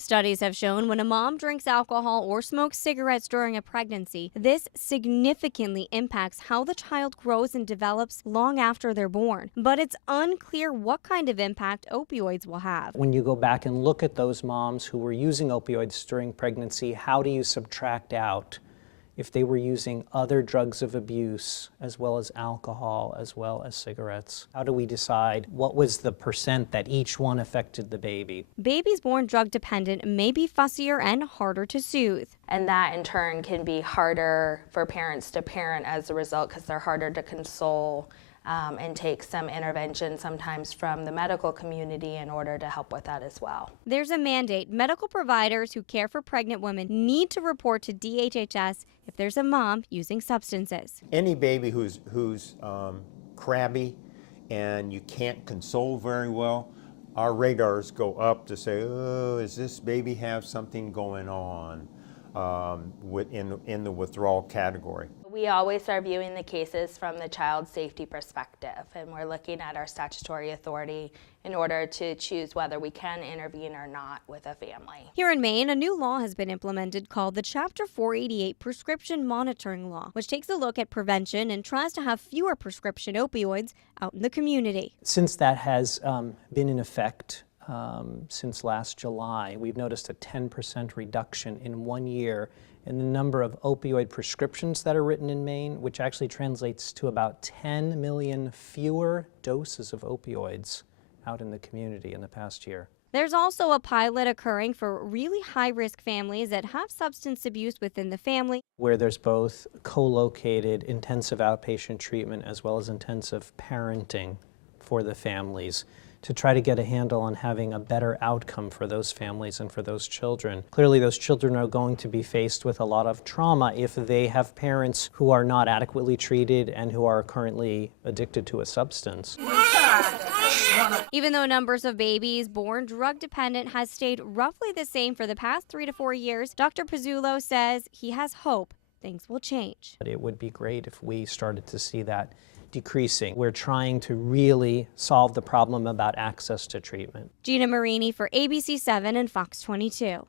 Studies have shown when a mom drinks alcohol or smokes cigarettes during a pregnancy, this significantly impacts how the child grows and develops long after they're born. But it's unclear what kind of impact opioids will have. When you go back and look at those moms who were using opioids during pregnancy, how do you subtract out if they were using other drugs of abuse, as well as alcohol, as well as cigarettes? How do we decide what was the percent that each one affected the baby? Babies born drug dependent may be fussier and harder to soothe. And that in turn can be harder for parents to parent as a result because they're harder to console and take some intervention sometimes from the medical community in order to help with that as well. There's a mandate. Medical providers who care for pregnant women need to report to DHHS if there's a mom using substances. Any baby who's crabby and you can't console very well, our radars go up to say, oh, does this baby have something going on in the withdrawal category? We always are viewing the cases from the child safety perspective, and we're looking at our statutory authority in order to choose whether we can intervene or not with a family. Here in Maine, a new law has been implemented called the Chapter 488 Prescription Monitoring Law, which takes a look at prevention and tries to have fewer prescription opioids out in the community. Since that has been in effect since last July, we've noticed a 10% reduction in 1 year in the number of opioid prescriptions that are written in Maine, which actually translates to about 10 million fewer doses of opioids out in the community in the past year. There's also a pilot occurring for really high-risk families that have substance abuse within the family, where there's both co-located intensive outpatient treatment as well as intensive parenting for the families, to try to get a handle on having a better outcome for those families and for those children. Clearly, those children are going to be faced with a lot of trauma if they have parents who are not adequately treated and who are currently addicted to a substance. Even though numbers of babies born drug dependent has stayed roughly the same for the past 3 to 4 years, Dr. Pizzullo says he has hope things will change. It would be great if we started to see that decreasing. We're trying to really solve the problem about access to treatment. Gina Marini for ABC7 and Fox 22.